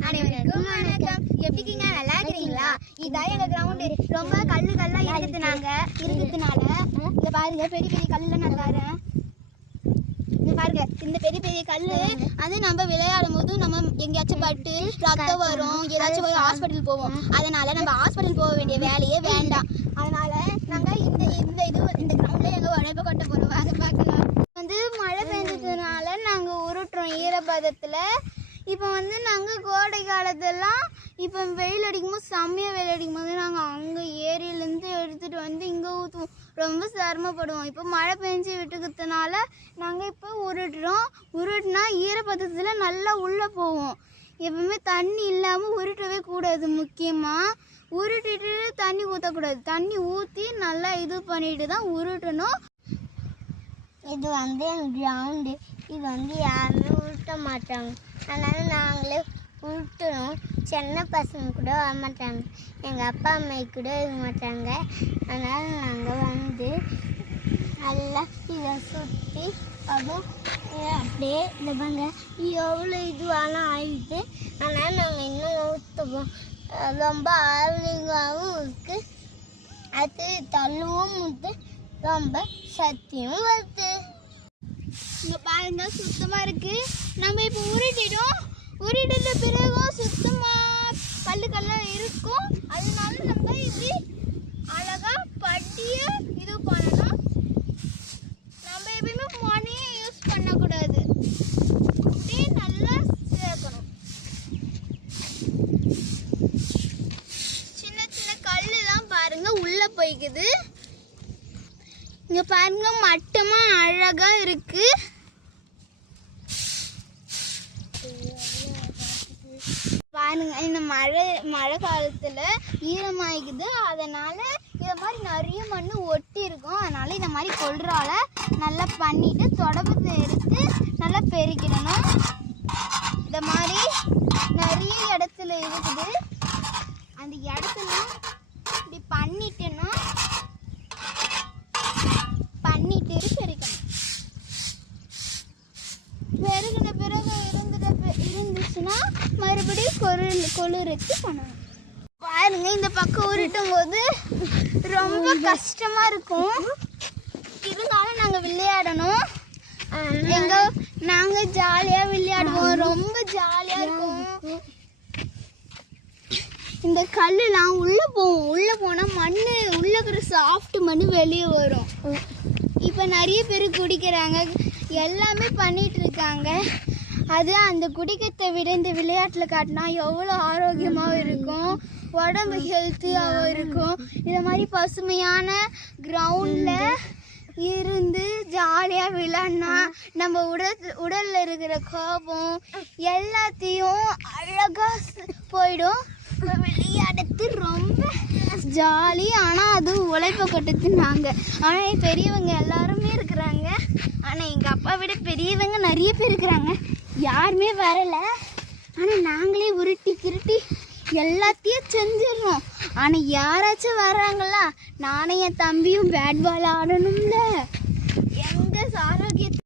அனைவருக்கும் வணக்கம். எப்படி இருக்கீங்க? நல்லா இருக்கிறீங்களா? இதான் எங்க கிரவுண்டு. ரொம்ப கல்லா இருக்கிறதுனால இங்க பாருங்க, பெரிய பெரிய கல்லுல நான் தரேன். இங்க பாருங்க, இந்த பெரிய பெரிய கல்லு அது நம்ம விளையாடும் போது நம்ம எங்கேயாச்சும் பட்டு ரத்தம் வரும், ஏதாச்சும் போய் ஹாஸ்பிட்டல் போவோம். அதனால நம்ம ஹாஸ்பிட்டல் போக வேண்டிய வேலையே வேண்டாம். அதனால நாங்க இந்த கிரவுண்ட்ல எங்க உழைப்ப கொட்ட போறோம். அதை பார்க்கலாம். மழை பெஞ்சதுனால நாங்க உருட்டுறோம் ஈரப்பதத்துல. இப்போ நாங்கள் கோடை காலத்தெல்லாம் இப்போ வெயில் அடிக்கும்போது செம்மையாக வெயில் அடிக்கும்போது நாங்கள் அங்கே ஏரியிலேருந்து எடுத்துகிட்டு வந்து இங்கே ஊற்றுவோம். ரொம்ப சிரமப்படுவோம். இப்போ மழை பெஞ்சு விட்டுக்கிறதுனால நாங்கள் இப்போ உருட்டுனா ஈரப்பதத்தில் நல்லா உள்ளே போவோம். எப்பவுமே தண்ணி இல்லாமல் உருட்டவே கூடாது. முக்கியமாக உருட்டிட்டு தண்ணி ஊற்றக்கூடாது. தண்ணி ஊற்றி நல்லா இது பண்ணிட்டு தான் உருட்டணும். இது எங்கள் கிரவுண்டு. இது யாருமே உருட்ட மாட்டாங்க. அதனால் நாங்களே உருட்டணும். சின்ன பசங்க கூட வர மாட்டாங்க, எங்கள் அப்பா அம்மா கூட இருக்க மாட்டாங்க. அதனால் நாங்கள் நல்லா இதை சுற்றி அதுவும் அப்படியே இந்த பாருங்க எவ்வளோ இதுவான ஆயிடுது. அதனால் நாங்கள் இன்னும் ஊற்றுவோம். ரொம்ப ஆரோக்கியமாகவும் இருக்குது. அது தள்ளுவும் வந்து ரொம்ப சத்தியும் வருது. இங்கே பாருங்க, சுத்தமாக இருக்குது. நம்ம இப்போ உருட்டிட்ட பிறகும் சுத்தமாக கல்லெல்லாம் இருக்கும். அதனால நம்ம இது அழகாக பட்டிய இது பண்ணணும். நம்ம எப்பயுமே மணியை யூஸ் பண்ணக்கூடாது. அப்படியே நல்லா சேர்க்கணும். சின்ன சின்ன கல்லுலாம் பாருங்க உள்ளே போய்க்குது. இங்கே பாருங்க, மட்டமாக அழகாக இருக்கு. பாருங்க, இந்த மழை காலத்தில் ஈரமாயிக்குது. அதனால இதை மாதிரி நிறைய மண் ஒட்டி இருக்கும். அதனால இந்த மாதிரி கொள்றால நல்லா பண்ணிட்டு தொடப்பத்தை எடுத்து நல்லா பெருக்கிடணும். இந்த மாதிரி நிறைய இடத்துல இருக்குது. அந்த இடத்துல இப்படி பண்ணிட்டு பெருக்கணும். பெருகின பிறகு இருந்துச்சுன்னா மறுபடியும் கொளுருக்கு பண்ணணும். பாருங்க, இந்த பக்கம் உருட்டும் போது ரொம்ப கஷ்டமா இருக்கும். இருந்தாலும் நாங்க விளையாடணும். நாங்க ஜாலியா விளையாடுவோம். ரொம்ப ஜாலியா இருக்கும். இந்த கல்லுலாம் உள்ள போவோம். உள்ள போனா மண்ணு உள்ள இருக்கிற சாஃப்ட் மண்ணு வெளியே வரும். இப்போ நிறைய பேர் குடிக்கிறாங்க, எல்லாமே பண்ணிட்டு இருக்காங்க. அது அந்த குடிக்கிறதை விட இந்த விளையாட்டில் காட்டினா எவ்வளோ ஆரோக்கியமாக இருக்கும், உடம்பு ஹெல்த்தியாகவும் இருக்கும். இதை மாதிரி பசுமையான கிரவுண்டில் இருந்து ஜாலியாக விளையாடினா நம்ம உடலில் இருக்கிற கோபம் எல்லாத்தையும் அழகாக போயிடும். விளையாடுறது ரொம்ப ஜாலி. ஆனால் அது உழைப்ப கொட்டது நாங்கள். ஆனால் பெரியவங்க எல்லாருமே இருக்கிறாங்க. ஆனால் எங்கள் அப்பா விட பெரியவங்க நிறைய பேர் இருக்கிறாங்க. யாருமே வரலை. ஆனால் நாங்களே உருட்டி எல்லாத்தையும் செஞ்சிடறோம். ஆனால் யாராச்சும் வர்றாங்களா? நானும் என் தம்பியும் பேட் பால் ஆடணும்ல. எங்கள் ஆரோக்கியத்தை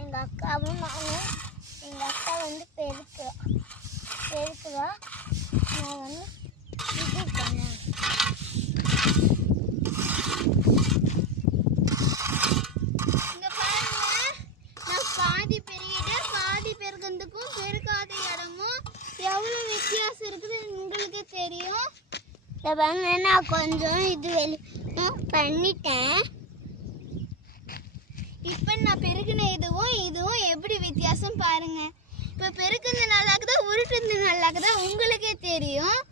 எங்கள் அக்காவும் நானும் எங்கள் அக்கா பெருக்குவா. நான் இது பண்ணேன். இங்கே பாருங்க, நான் பாதி பெருகிட்டேன். பாதி பெருக்கிறதுக்கும் பெருக்காத இடமும் எவ்வளோ வித்தியாசம் இருக்குது உங்களுக்கே தெரியும். இதை பாருங்க, நான் கொஞ்சம் இது பண்ணிட்டேன். இப்போ நான் பெருக்கின இதுவும் எப்படி வித்தியாசம் பாருங்க. இப்போ பெருக்குறது நல்லாக்குதா உருட்டுறது நல்லாக்குதா உங்களுக்கே தெரியும்.